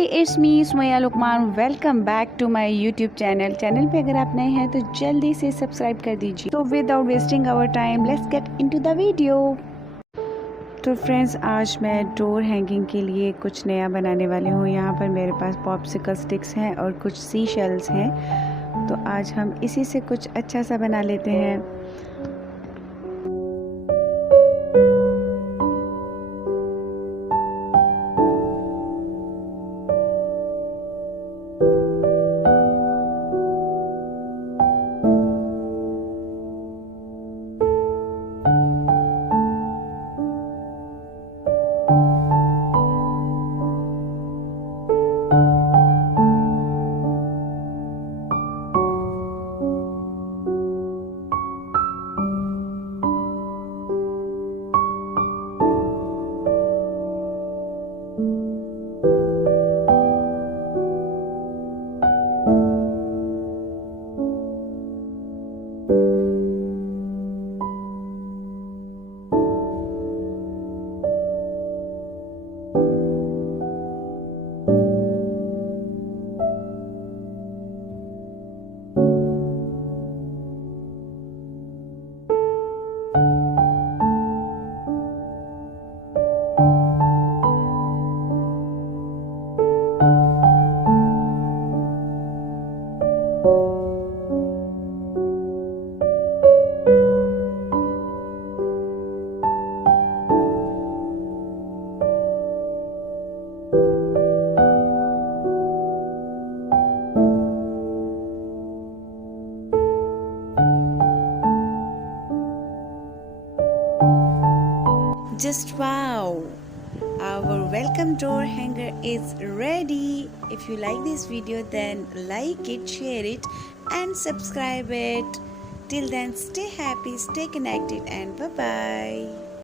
Hi it's me Sumaiya Luqman. Welcome back to my YouTube channel पे अगर आप नए हैं तो जल्दी से सब्सक्राइब कर दीजिए। तो without wasting our time let's get into the video. तो फ्रेंड्स, आज मैं डोर हैंगिंग के लिए कुछ नया बनाने वाली हूँ। यहाँ पर मेरे पास पॉप्सिकल स्टिक्स हैं और कुछ सी शेल्स हैं। तो आज हम इसी से कुछ अच्छा सा बना लेते हैं। Just wow! Our welcome door hanger is ready. If you like this video, then like it, share it and subscribe it. Till then, stay happy, stay connected and bye-bye.